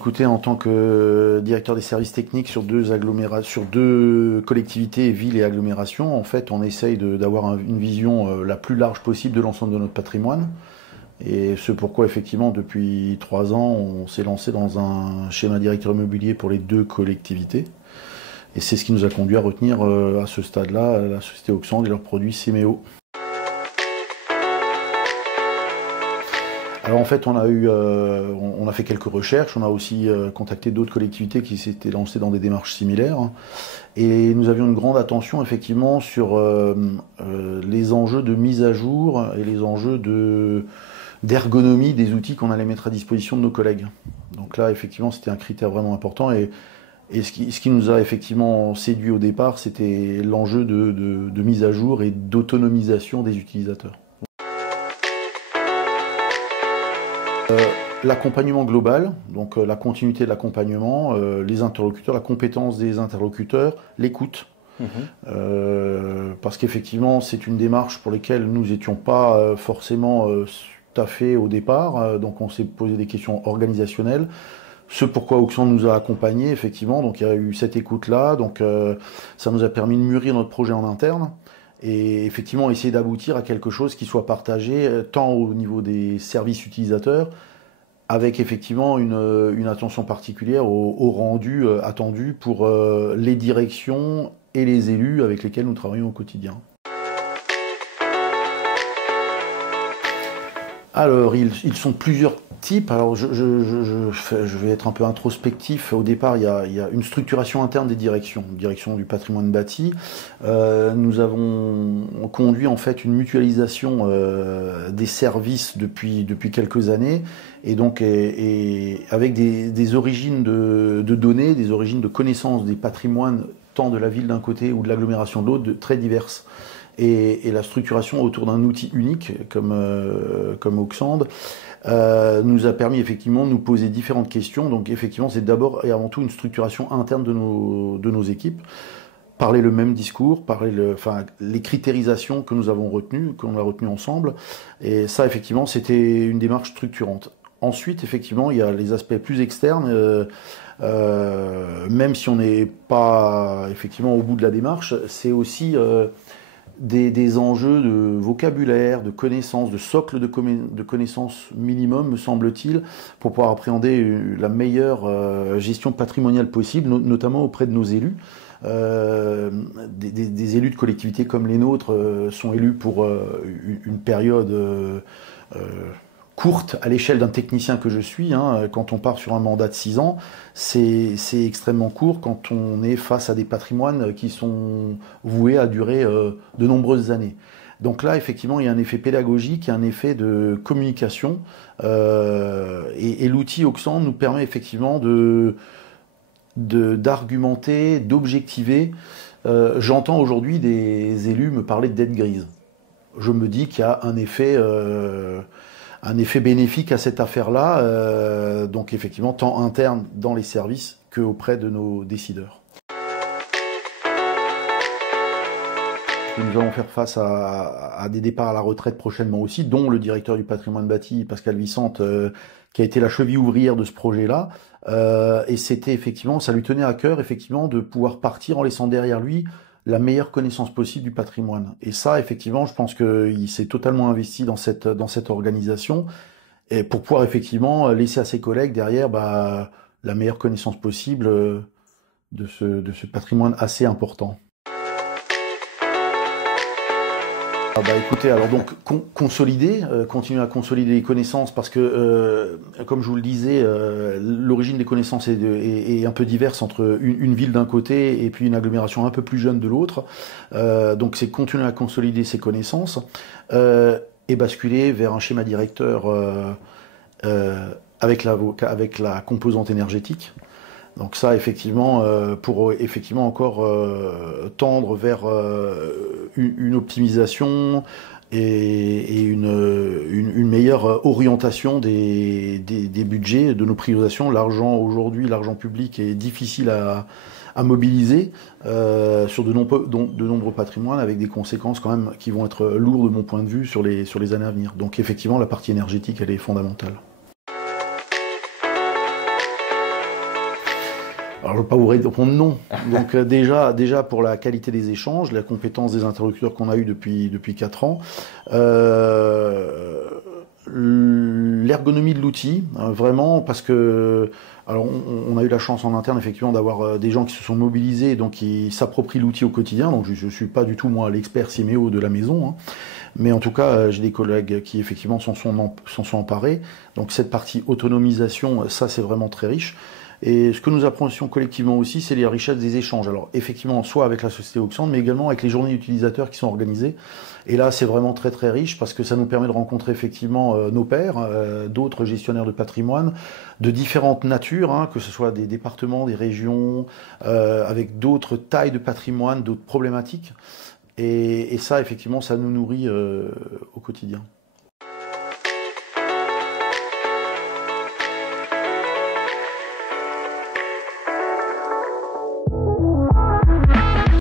écoutez, en tant que directeur des services techniques sur deux collectivités, villes et agglomérations, en fait, on essaye d'avoir une vision la plus large possible de l'ensemble de notre patrimoine. Et ce pourquoi, effectivement, depuis 3 ans, on s'est lancé dans un schéma directeur immobilier pour les 2 collectivités. Et c'est ce qui nous a conduit à retenir à ce stade-là la société Auxand et leurs produits Syméo. Alors en fait, on a fait quelques recherches, on a aussi contacté d'autres collectivités qui s'étaient lancées dans des démarches similaires. Et nous avions une grande attention effectivement sur les enjeux de mise à jour et les enjeux d'ergonomie des outils qu'on allait mettre à disposition de nos collègues. Donc là, effectivement, c'était un critère vraiment important. Et ce qui nous a effectivement séduit au départ, c'était l'enjeu de mise à jour et d'autonomisation des utilisateurs. L'accompagnement global, donc la continuité de l'accompagnement, les interlocuteurs, la compétence des interlocuteurs, l'écoute. Parce qu'effectivement, c'est une démarche pour laquelle nous n'étions pas forcément staffés au départ, donc on s'est posé des questions organisationnelles. Ce pourquoi Auxand nous a accompagnés, effectivement, donc il y a eu cette écoute-là, donc ça nous a permis de mûrir notre projet en interne. Et effectivement, essayer d'aboutir à quelque chose qui soit partagé tant au niveau des services utilisateurs, avec effectivement une attention particulière au rendu attendu pour les directions et les élus avec lesquels nous travaillons au quotidien. Alors, ils sont plusieurs types. Alors, je vais être un peu introspectif. Au départ, il y a une structuration interne des directions, direction du patrimoine bâti. Nous avons conduit en fait une mutualisation des services depuis quelques années, et donc avec des origines de données, des origines de connaissances des patrimoines tant de la ville d'un côté ou de l'agglomération de l'autre, très diverses. Et la structuration autour d'un outil unique comme Auxand nous a permis effectivement de nous poser différentes questions. Donc effectivement, c'est d'abord et avant tout une structuration interne de nos équipes. Parler le même discours, les critérisations que nous avons retenues, qu'on a retenues ensemble. Et ça, effectivement, c'était une démarche structurante. Ensuite, effectivement, il y a les aspects plus externes. Même si on n'est pas effectivement au bout de la démarche, c'est aussi des enjeux de vocabulaire, de connaissances, de socle de connaissances minimum, me semble-t-il, pour pouvoir appréhender la meilleure gestion patrimoniale possible, notamment auprès de nos élus. Des élus de collectivités comme les nôtres sont élus pour une période courte à l'échelle d'un technicien que je suis. Quand on part sur un mandat de 6 ans, c'est extrêmement court quand on est face à des patrimoines qui sont voués à durer de nombreuses années. Donc là, effectivement, il y a un effet pédagogique, il y a un effet de communication, et l'outil Auxand nous permet effectivement d'argumenter, d'objectiver. J'entends aujourd'hui des élus me parler de dette grise. Je me dis qu'il y a un effet bénéfique à cette affaire-là, donc effectivement tant interne dans les services qu'auprès de nos décideurs. Nous allons faire face à des départs à la retraite prochainement aussi, dont le directeur du patrimoine bâti, Pascal Vicente, qui a été la cheville ouvrière de ce projet-là. Et c'était effectivement, ça lui tenait à cœur effectivement de pouvoir partir en laissant derrière lui la meilleure connaissance possible du patrimoine. Et ça, effectivement, je pense qu'il s'est totalement investi dans cette organisation, et pour pouvoir effectivement laisser à ses collègues derrière la meilleure connaissance possible de ce patrimoine assez important. Écoutez, alors donc continuer à consolider les connaissances, parce que comme je vous le disais, l'origine des connaissances est un peu diverse entre une ville d'un côté et puis une agglomération un peu plus jeune de l'autre. Donc c'est continuer à consolider ces connaissances et basculer vers un schéma directeur avec la composante énergétique. Donc ça, effectivement, pour effectivement encore tendre vers une optimisation et une meilleure orientation des budgets, de nos priorisations. L'argent public est difficile à mobiliser sur de nombreux patrimoines, avec des conséquences quand même qui vont être lourdes de mon point de vue sur les années à venir. Donc effectivement, la partie énergétique, elle est fondamentale. Alors, je ne vais pas vous répondre non. Donc, déjà pour la qualité des échanges, la compétence des interlocuteurs qu'on a eu depuis 4 ans, euh, l'ergonomie de l'outil, vraiment, parce que alors on a eu la chance en interne effectivement d'avoir des gens qui se sont mobilisés, donc qui s'approprient l'outil au quotidien. Donc je suis pas du tout moi l'expert CMEO de la maison, hein. Mais en tout cas j'ai des collègues qui effectivement s'en sont emparés. Donc cette partie autonomisation, ça c'est vraiment très riche. Et ce que nous apprécions collectivement aussi, c'est les richesses des échanges. Alors effectivement, soit avec la société Auxandre, mais également avec les journées d'utilisateurs qui sont organisées. Et là, c'est vraiment très très riche parce que ça nous permet de rencontrer effectivement nos pairs, d'autres gestionnaires de patrimoine de différentes natures, hein, que ce soit des départements, des régions, avec d'autres tailles de patrimoine, d'autres problématiques. Et ça, effectivement, ça nous nourrit au quotidien.